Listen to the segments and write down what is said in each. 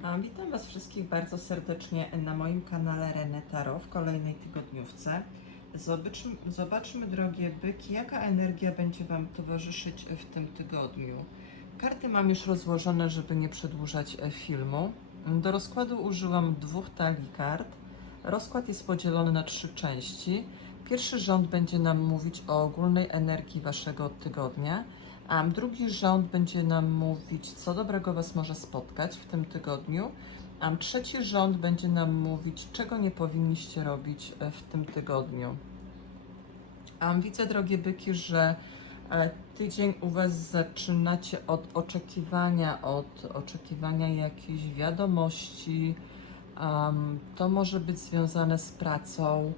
Witam Was wszystkich bardzo serdecznie na moim kanale Rene Taro w kolejnej tygodniówce. Zobaczmy, zobaczmy, drogie byki, jaka energia będzie Wam towarzyszyć w tym tygodniu. Karty mam już rozłożone, żeby nie przedłużać e, filmu. Do rozkładu użyłam dwóch talii kart. Rozkład jest podzielony na trzy części. Pierwszy rząd będzie nam mówić o ogólnej energii Waszego tygodnia, drugi rząd będzie nam mówić, co dobrego Was może spotkać w tym tygodniu, trzeci rząd będzie nam mówić, czego nie powinniście robić e, w tym tygodniu. Widzę, drogie byki, że e, tydzień u Was zaczynacie od oczekiwania, od oczekiwania jakichś wiadomości. To może być związane z pracą,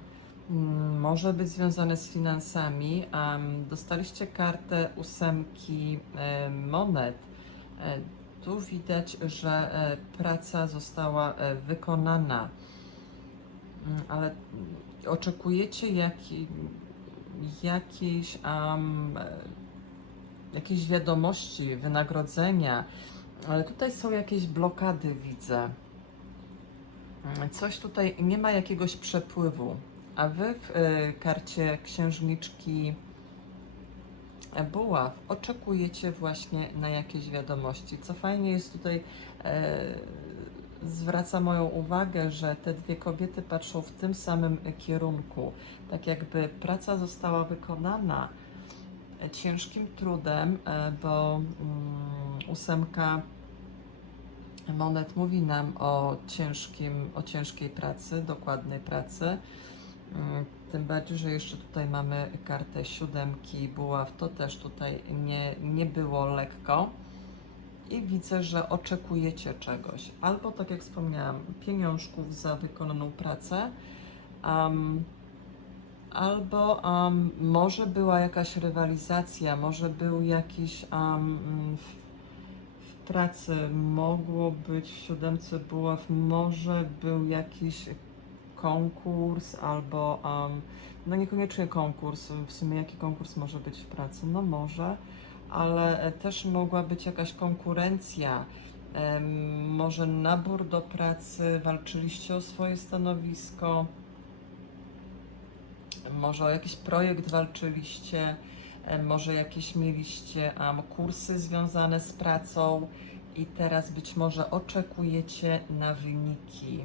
może być związane z finansami. Am, dostaliście kartę ósemki e, monet. E, tu widać, że e, praca została wykonana, Mm, ale oczekujecie jaki, jakiejś, e, jakiejś wiadomości, wynagrodzenia, ale tutaj są jakieś blokady, widzę. Mm, Coś tutaj nie ma jakiegoś przepływu, a wy w e, karcie księżniczki buław oczekujecie właśnie na jakieś wiadomości. Co fajnie jest tutaj, e, zwraca moją uwagę, że te dwie kobiety patrzą w tym samym kierunku. Tak jakby praca została wykonana ciężkim trudem, e, bo mm, ósemka monet mówi nam o ciężkim, o ciężkiej pracy, dokładnej pracy. Mm, Tym bardziej, że jeszcze tutaj mamy kartę siódemki buław, to też tutaj nie, nie było lekko. I widzę, że oczekujecie czegoś. Albo, tak jak wspomniałam, pieniążków za wykonaną pracę, am, albo am, może była jakaś rywalizacja, może był jakiś mm, w, w pracy, mogło być w siódemce buław, może był jakiś konkurs albo, um, no niekoniecznie konkurs, w sumie jaki konkurs może być w pracy? No może, ale e, też mogła być jakaś konkurencja, może nabór do pracy, walczyliście o swoje stanowisko, może o jakiś projekt walczyliście, może jakieś mieliście um, kursy związane z pracą i teraz być może oczekujecie na wyniki.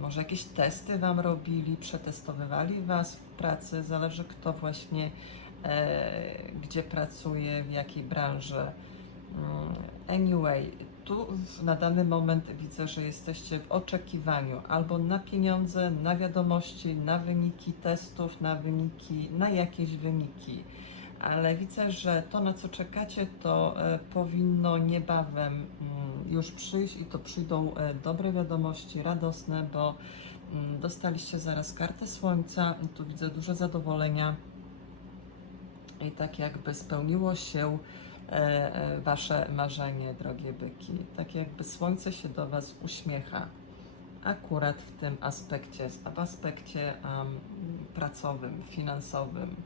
Może jakieś testy Wam robili, przetestowywali Was w pracy, zależy kto właśnie, e, gdzie pracuje, w jakiej branży. Mm, Anyway, tu na dany moment widzę, że jesteście w oczekiwaniu albo na pieniądze, na wiadomości, na wyniki testów, na wyniki, na jakieś wyniki. Ale widzę, że to na co czekacie, to e, powinno niebawem mm, już przyjść i to przyjdą e, dobre wiadomości, radosne, bo mm, dostaliście zaraz kartę słońca. Tu widzę dużo zadowolenia i tak jakby spełniło się e, wasze marzenie, drogie byki. Tak jakby słońce się do was uśmiecha. Akurat w tym aspekcie, w aspekcie em, pracowym, finansowym.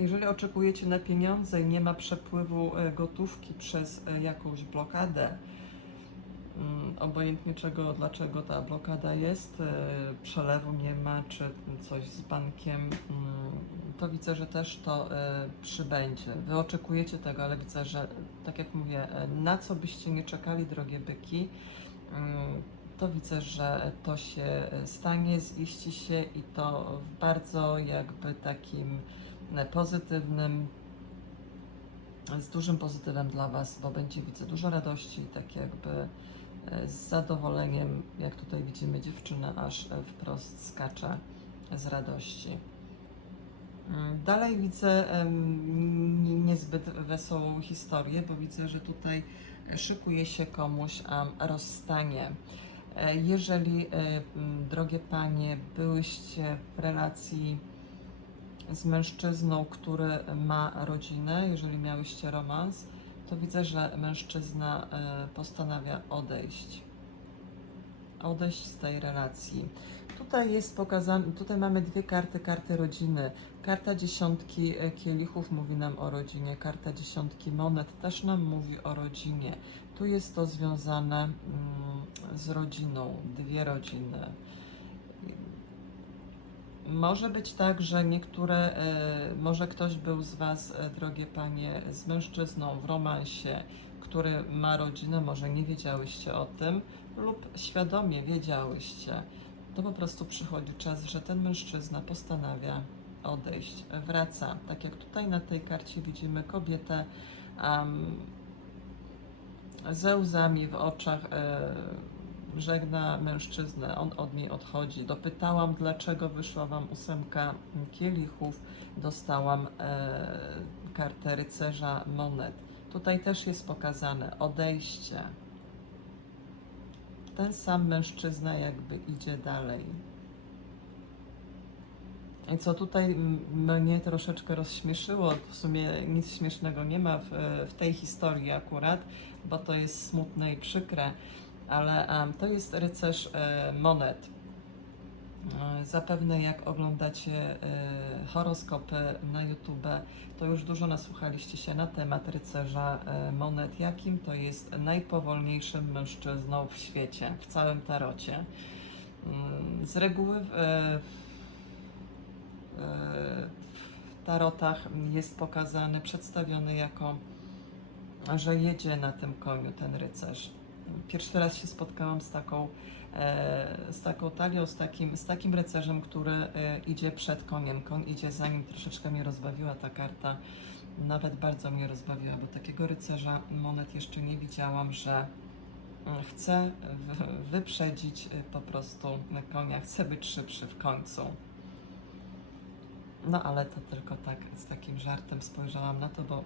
Jeżeli oczekujecie na pieniądze i nie ma przepływu e, gotówki przez e, jakąś blokadę, mm, obojętnie czego, dlaczego ta blokada jest, e, przelewu nie ma, czy coś z bankiem, mm, to widzę, że też to przybędzie. Wy oczekujecie tego, ale widzę, że tak jak mówię, na co byście nie czekali, drogie byki, mm, to widzę, że to się stanie, ziści się i to w bardzo jakby takim pozytywnym, z dużym pozytywem dla Was, bo będzie widzę dużo radości, tak jakby e, z zadowoleniem, jak tutaj widzimy dziewczyna aż e, wprost skacze z radości. Mm, Dalej widzę niezbyt wesołą historię, bo widzę, że tutaj e, szykuje się komuś rozstanie. E, Jeżeli, e, drogie panie, byłyście w relacji z mężczyzną, który ma rodzinę, jeżeli miałyście romans, to widzę, że mężczyzna e, postanawia odejść. odejść z tej relacji. Tutaj jest pokazane, tutaj mamy dwie karty, karty rodziny. Karta dziesiątki e, kielichów mówi nam o rodzinie, karta dziesiątki monet też nam mówi o rodzinie. Tu jest to związane mm, z rodziną, dwie rodziny. Może być tak, że niektóre, e, może ktoś był z Was, e, drogie panie, z mężczyzną w romansie, który ma rodzinę, może nie wiedziałyście o tym, lub świadomie wiedziałyście. To po prostu przychodzi czas, że ten mężczyzna postanawia odejść, wraca. Tak jak tutaj na tej karcie widzimy kobietę um, ze łzami w oczach. E, żegna mężczyznę, on od niej odchodzi. Dopytałam, dlaczego wyszła wam ósemka kielichów, dostałam e, kartę rycerza monet. Tutaj też jest pokazane odejście. Ten sam mężczyzna jakby idzie dalej. I co tutaj mnie troszeczkę rozśmieszyło, w sumie nic śmiesznego nie ma w, w tej historii akurat, bo to jest smutne i przykre, ale em, to jest rycerz e, monet. E, Zapewne jak oglądacie e, horoskopy na YouTube, to już dużo nasłuchaliście się na temat rycerza monet, jakim to jest najpowolniejszym mężczyzną w świecie, w całym tarocie. Mm, Z reguły w, w tarotach jest pokazany, przedstawiony jako, że jedzie na tym koniu ten rycerz. Pierwszy raz się spotkałam z taką, e, z taką talią, z takim, z takim rycerzem, który e, idzie przed koniem. Koń idzie za nim, troszeczkę mnie rozbawiła ta karta. Nawet bardzo mnie rozbawiła, bo takiego rycerza monet jeszcze nie widziałam, że mm, chce wyprzedzić e, po prostu konia, chce być szybszy w końcu. No ale to tylko tak z takim żartem spojrzałam na to, bo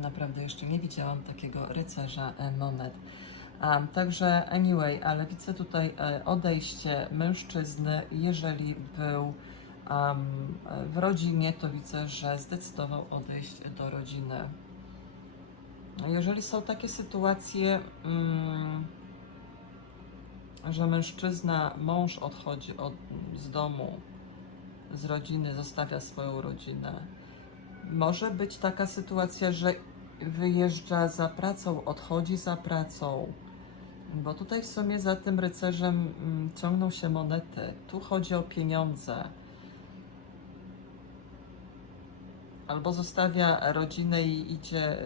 naprawdę jeszcze nie widziałam takiego rycerza e, monet. Um, także anyway, ale widzę tutaj e, odejście mężczyzny, jeżeli był um, w rodzinie, to widzę, że zdecydował odejść do rodziny. Jeżeli są takie sytuacje, mm, że mężczyzna, mąż odchodzi od, z domu, z rodziny, zostawia swoją rodzinę, może być taka sytuacja, że wyjeżdża za pracą, odchodzi za pracą, bo tutaj w sumie za tym rycerzem mm, ciągną się monety. Tu chodzi o pieniądze. Albo zostawia rodzinę i idzie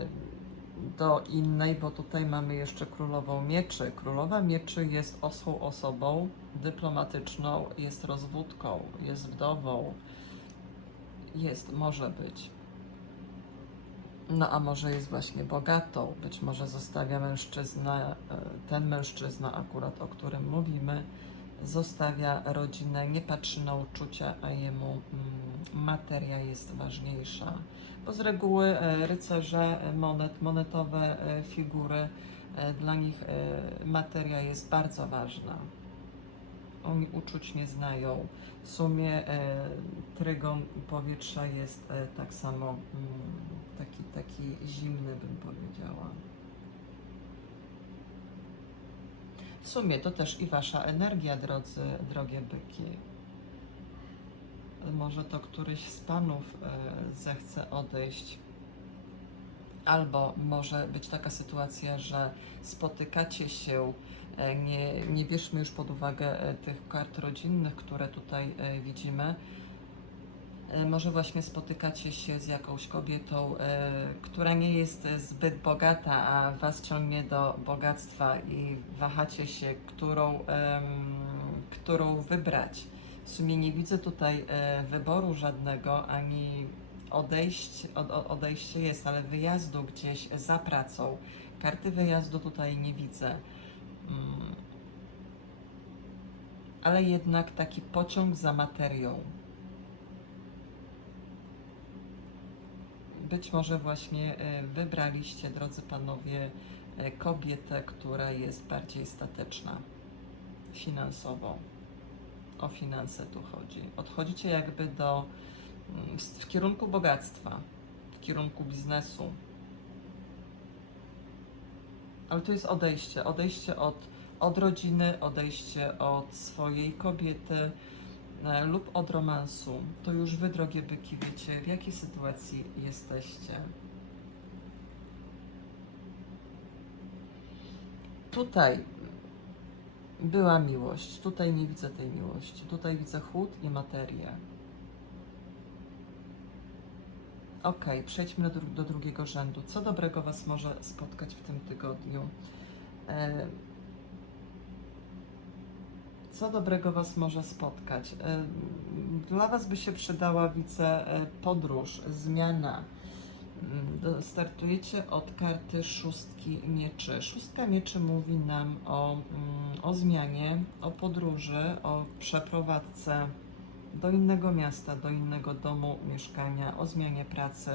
do innej, bo tutaj mamy jeszcze królową mieczy. Królowa mieczy jest osłą osobą dyplomatyczną, jest rozwódką, jest wdową. Jest, może być. No a może jest właśnie bogatą, być może zostawia mężczyzna, e, ten mężczyzna akurat, o którym mówimy, zostawia rodzinę, nie patrzy na uczucia, a jemu mm, materia jest ważniejsza. Bo z reguły e, rycerze e, monet, monetowe figury, dla nich materia jest bardzo ważna. Oni uczuć nie znają. W sumie trygon powietrza jest tak samo mm, taki, zimny, bym powiedziała. W sumie to też i wasza energia, drodzy, drogie byki. Może to któryś z panów e, zechce odejść. Albo może być taka sytuacja, że spotykacie się, e, nie, nie bierzmy już pod uwagę e, tych kart rodzinnych, które tutaj widzimy. E, Może właśnie spotykacie się z jakąś kobietą, e, która nie jest e, zbyt bogata, a was ciągnie do bogactwa i wahacie się, którą, którą wybrać. W sumie nie widzę tutaj wyboru żadnego, ani odejść, od, od- odejście jest, ale wyjazdu gdzieś za pracą. Karty wyjazdu tutaj nie widzę. Mm. Ale jednak taki pociąg za materią. Być może właśnie e, wybraliście, drodzy panowie, e, kobietę, która jest bardziej stateczna finansowo. O finanse tu chodzi. Odchodzicie jakby do mm, w kierunku bogactwa, w kierunku biznesu. Ale to jest odejście, odejście od od rodziny, odejście od swojej kobiety lub od romansu. To już wy, drogie byki, wiecie, w jakiej sytuacji jesteście. Tutaj była miłość, tutaj nie widzę tej miłości. Tutaj widzę chłód i materię. Okej, przejdźmy do, do drugiego rzędu. Co dobrego Was może spotkać w tym tygodniu? E, Co dobrego Was może spotkać? E, Dla Was by się przydała, widzę, e, podróż, zmiana. Mm, Startujecie od karty szóstki mieczy. Szóstka mieczy mówi nam o, mm, o zmianie, o podróży, o przeprowadzce do innego miasta, do innego domu, mieszkania, o zmianie pracy.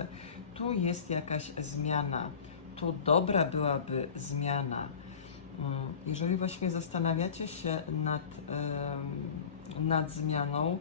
Tu jest jakaś zmiana. Tu dobra byłaby zmiana. Mm, Jeżeli właśnie zastanawiacie się nad, nad zmianą,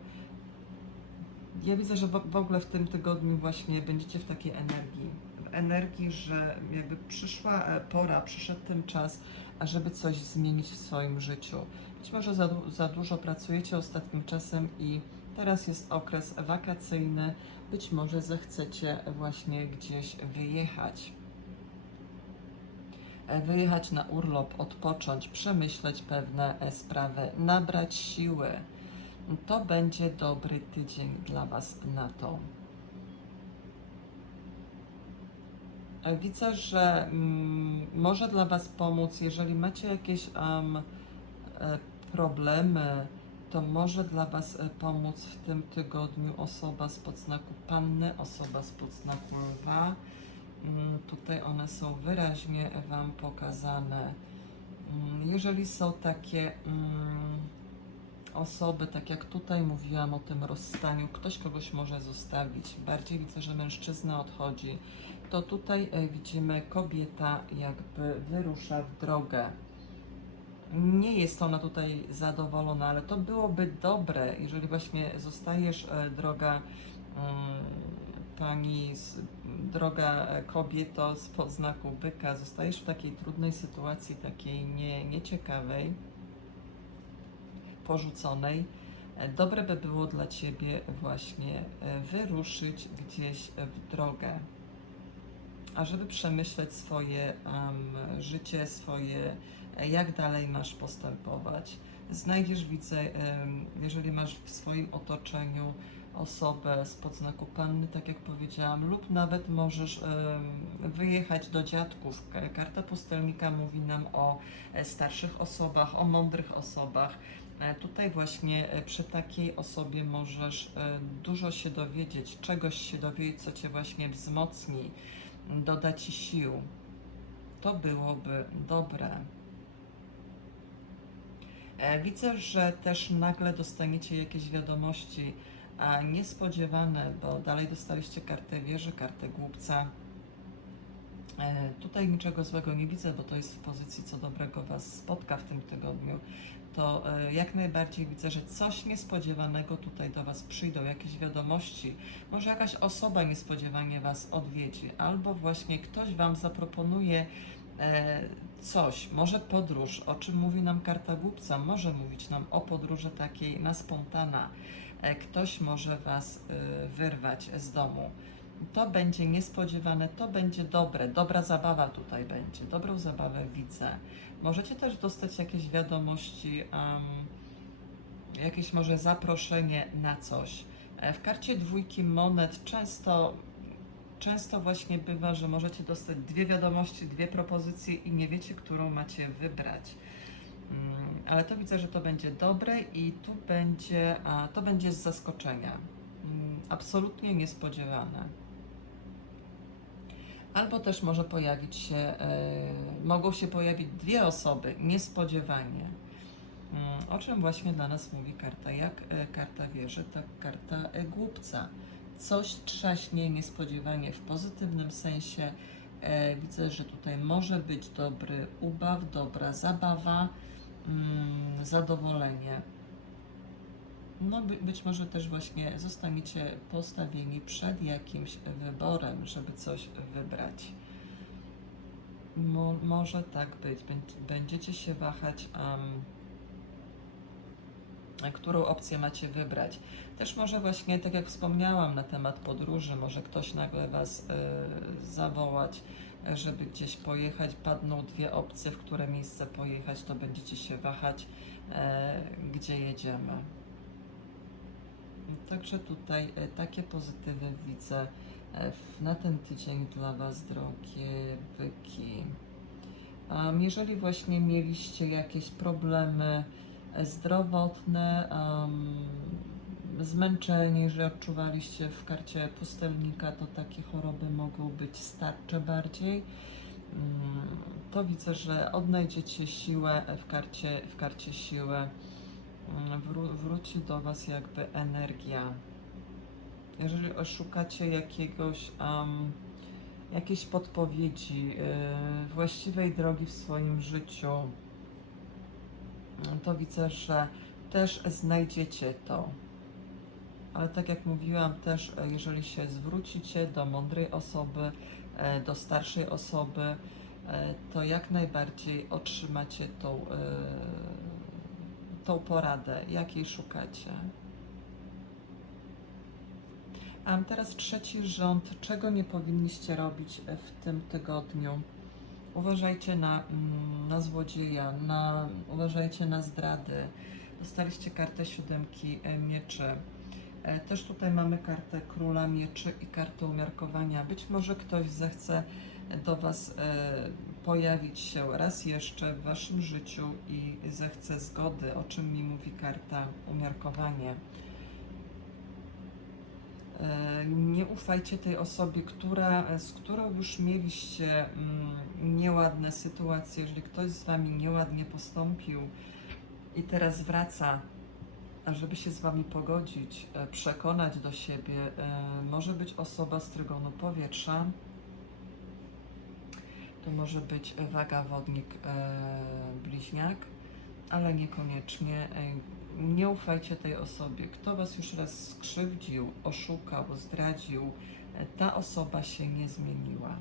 ja widzę, że w ogóle w tym tygodniu właśnie będziecie w takiej energii. W energii, że jakby przyszła e, pora, przyszedł ten czas, ażeby coś zmienić w swoim życiu. Być może za, za dużo pracujecie ostatnim czasem i teraz jest okres wakacyjny. Być może zechcecie właśnie gdzieś wyjechać. Wyjechać na urlop, odpocząć, przemyśleć pewne e, sprawy, nabrać siły to będzie dobry tydzień dla Was na to. E, Widzę, że mm, może dla Was pomóc, jeżeli macie jakieś e, problemy, to może dla Was pomóc w tym tygodniu osoba z podznaku Panny, osoba z podznaku Lwa. Mm, Tutaj one są wyraźnie Wam pokazane. Mm, Jeżeli są takie mm, osoby, tak jak tutaj mówiłam o tym rozstaniu, ktoś kogoś może zostawić. Bardziej widzę, że mężczyzna odchodzi. To tutaj e, widzimy kobieta jakby wyrusza w drogę. Nie jest ona tutaj zadowolona, ale to byłoby dobre, jeżeli właśnie zostajesz e, droga pani, z, droga e, kobieto z podznaku byka, zostajesz w takiej trudnej sytuacji, takiej nie, nieciekawej porzuconej, e, dobre by było dla Ciebie właśnie e, wyruszyć gdzieś w drogę, ażeby przemyśleć swoje em, życie, swoje, jak dalej masz postępować. Znajdziesz, widzę, jeżeli masz w swoim otoczeniu osobę z podznaku panny, tak jak powiedziałam, lub nawet możesz wyjechać do dziadków. Ka- Karta pustelnika mówi nam o e, starszych osobach, o mądrych osobach. E, Tutaj właśnie e, przy takiej osobie możesz dużo się dowiedzieć, czegoś się dowiedzieć, co Cię właśnie wzmocni, doda Ci sił. To byłoby dobre. Widzę, że też nagle dostaniecie jakieś wiadomości a niespodziewane, bo dalej dostaliście kartę wieży, kartę głupca. E, Tutaj niczego złego nie widzę, bo to jest w pozycji, co dobrego Was spotka w tym tygodniu. To e, jak najbardziej widzę, że coś niespodziewanego tutaj do Was przyjdą, jakieś wiadomości. Może jakaś osoba niespodziewanie Was odwiedzi, albo właśnie ktoś Wam zaproponuje e, coś, może podróż, o czym mówi nam karta głupca, może mówić nam o podróży takiej na spontana. E, Ktoś może Was e, wyrwać z domu to będzie niespodziewane, to będzie dobre, dobra zabawa tutaj będzie, dobrą zabawę widzę. Możecie też dostać jakieś wiadomości, um, jakieś może zaproszenie na coś. E, W karcie dwójki monet często, często właśnie bywa, że możecie dostać dwie wiadomości, dwie propozycje i nie wiecie, którą macie wybrać. Ale to widzę, że to będzie dobre i tu będzie, a, to będzie z zaskoczenia. Mm, Absolutnie niespodziewane. Albo też może pojawić się, e, mogą się pojawić dwie osoby niespodziewanie. Mm, O czym właśnie dla nas mówi karta? Jak e, karta wieży, tak karta e, głupca. Coś trzaśnie niespodziewanie w pozytywnym sensie. Widzę, że tutaj może być dobry ubaw, dobra zabawa, mm, zadowolenie. No, by, być może też właśnie zostaniecie postawieni przed jakimś wyborem, żeby coś wybrać. Mo, może tak być. Będ- Będziecie się wahać, em, którą opcję macie wybrać. Też może właśnie, tak jak wspomniałam na temat podróży, może ktoś nagle Was y, zawołać, żeby gdzieś pojechać. Padną dwie opcje, w które miejsce pojechać, to będziecie się wahać, e, gdzie jedziemy. Także tutaj e, takie pozytywy widzę e, w- na ten tydzień dla Was, drogie byki. Um, jeżeli właśnie mieliście jakieś problemy e, zdrowotne, um, zmęczenie, jeżeli odczuwaliście w karcie pustelnika, to takie choroby mogą być starcze bardziej. Mm, To widzę, że odnajdziecie siłę w karcie, w karcie siłę. Mm, Wró- wróci do Was jakby energia. Jeżeli szukacie jakiegoś, um, jakiejś podpowiedzi, yy, właściwej drogi w swoim życiu, to widzę, że też znajdziecie to. Ale tak jak mówiłam, też e, jeżeli się zwrócicie do mądrej osoby, e, do starszej osoby, e, to jak najbardziej otrzymacie tą, tą poradę, jakiej szukacie. A teraz trzeci rząd, czego nie powinniście robić w tym tygodniu. Uważajcie na, mm, na złodzieja, na, uważajcie na zdrady. Dostaliście kartę siódemki mieczy. E, Też tutaj mamy kartę króla mieczy i kartę umiarkowania. Być może ktoś zechce do Was e, pojawić się raz jeszcze w Waszym życiu i zechce zgody, o czym mi mówi karta umiarkowanie. Nie ufajcie tej osobie, która, z którą już mieliście mm, nieładne sytuacje. Jeżeli ktoś z Wami nieładnie postąpił i teraz wraca, żeby się z Wami pogodzić, e, przekonać do siebie, e, może być osoba z trygonu powietrza, to może być waga wodnik e, bliźniak, ale niekoniecznie. Nie ufajcie tej osobie. Kto was już raz skrzywdził, oszukał, zdradził, ta osoba się nie zmieniła.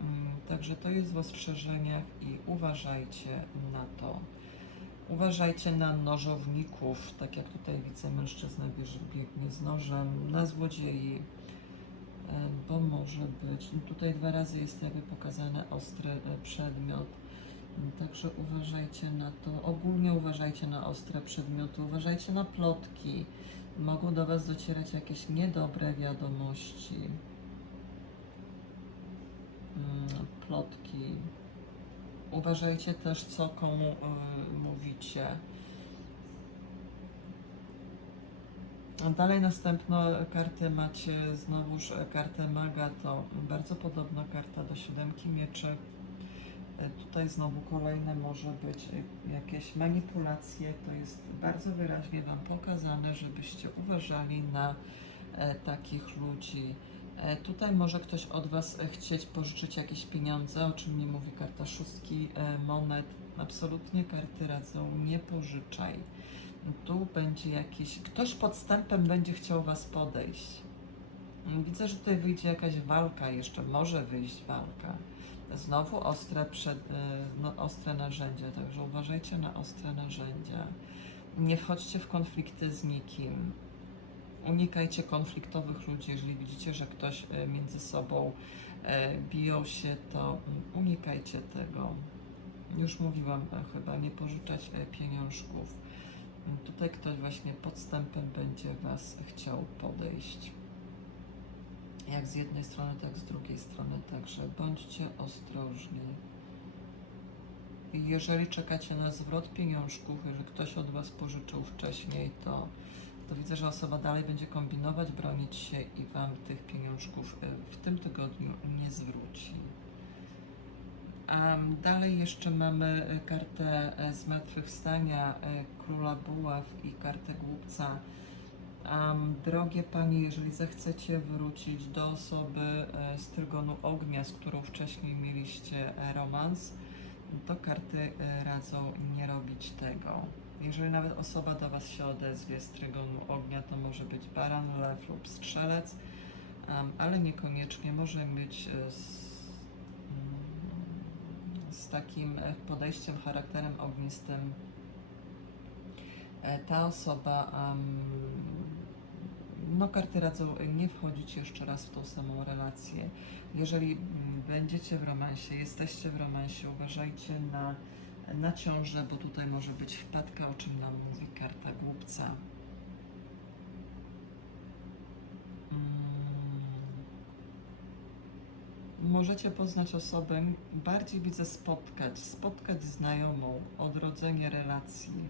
Mm, Także to jest w ostrzeżeniach i uważajcie na to. Uważajcie na nożowników, tak jak tutaj widzę mężczyzna bierze, biegnie z nożem, na złodziei, e, bo może być, no tutaj dwa razy jest jakby pokazany ostry e, przedmiot, Mm, także uważajcie na to, ogólnie uważajcie na ostre przedmioty, uważajcie na plotki, mogą do Was docierać jakieś niedobre wiadomości, Mm, plotki, uważajcie też co komu y, mówicie. Dalej następną kartę macie znowuż kartę maga, to bardzo podobna karta do siódemki mieczy. E, Tutaj znowu kolejne może być jakieś manipulacje. To jest bardzo wyraźnie Wam pokazane, żebyście uważali na e, takich ludzi. E, tutaj może ktoś od Was e, chcieć pożyczyć jakieś pieniądze, o czym mi mówi karta szóstki e, monet. Absolutnie karty radzą, nie pożyczaj. Tu będzie jakiś, ktoś podstępem będzie chciał Was podejść. Widzę, że tutaj wyjdzie jakaś walka, jeszcze może wyjść walka. Znowu ostre, przed, y, no, ostre narzędzia, także uważajcie na ostre narzędzia. Nie wchodźcie w konflikty z nikim. Unikajcie konfliktowych ludzi. Jeżeli widzicie, że ktoś y, między sobą y, biją się, to unikajcie tego. Już mówiłam e, chyba, nie pożyczać e, pieniążków. Tutaj ktoś właśnie podstępem będzie Was chciał podejść. Jak z jednej strony, tak z drugiej strony. Także bądźcie ostrożni. Jeżeli czekacie na zwrot pieniążków, jeżeli ktoś od Was pożyczył wcześniej, to, to widzę, że osoba dalej będzie kombinować, bronić się i Wam tych pieniążków e, w tym tygodniu nie zwróci. Em, Dalej jeszcze mamy e, kartę e, zmartwychwstania króla buław i kartę głupca. Em, drogie panie, jeżeli zechcecie wrócić do osoby z trygonu ognia, z którą wcześniej mieliście romans, to karty radzą nie robić tego. Jeżeli nawet osoba do Was się odezwie z trygonu ognia, to może być baran, lew lub strzelec, em, ale niekoniecznie może być e, z, mm, z takim e, podejściem, charakterem ognistym, e, ta osoba, em, no karty radzą nie wchodzić jeszcze raz w tą samą relację. Jeżeli mm, będziecie w romansie, jesteście w romansie, uważajcie na, na ciążę, bo tutaj może być wpadka, o czym nam mówi karta głupca. Mm. Możecie poznać osobę, bardziej widzę spotkać, spotkać znajomą, odrodzenie relacji.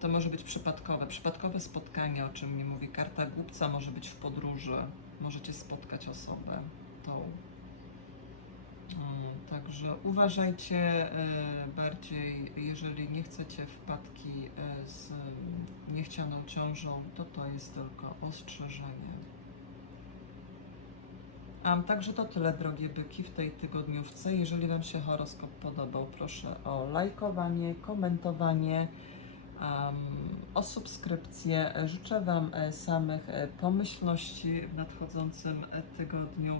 To może być przypadkowe, przypadkowe spotkanie, o czym mi mówi karta głupca, może być w podróży. Możecie spotkać osobę tą. Mm, Także uważajcie e, bardziej, jeżeli nie chcecie wpadki e, z niechcianą ciążą, to to jest tylko ostrzeżenie. A także to tyle, drogie byki, w tej tygodniówce. Jeżeli Wam się horoskop podobał, proszę o lajkowanie, komentowanie, um, o subskrypcję. Życzę Wam e, samych e, pomyślności w nadchodzącym e, tygodniu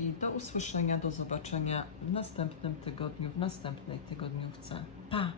i do usłyszenia, do zobaczenia w następnym tygodniu, w następnej tygodniówce. Pa!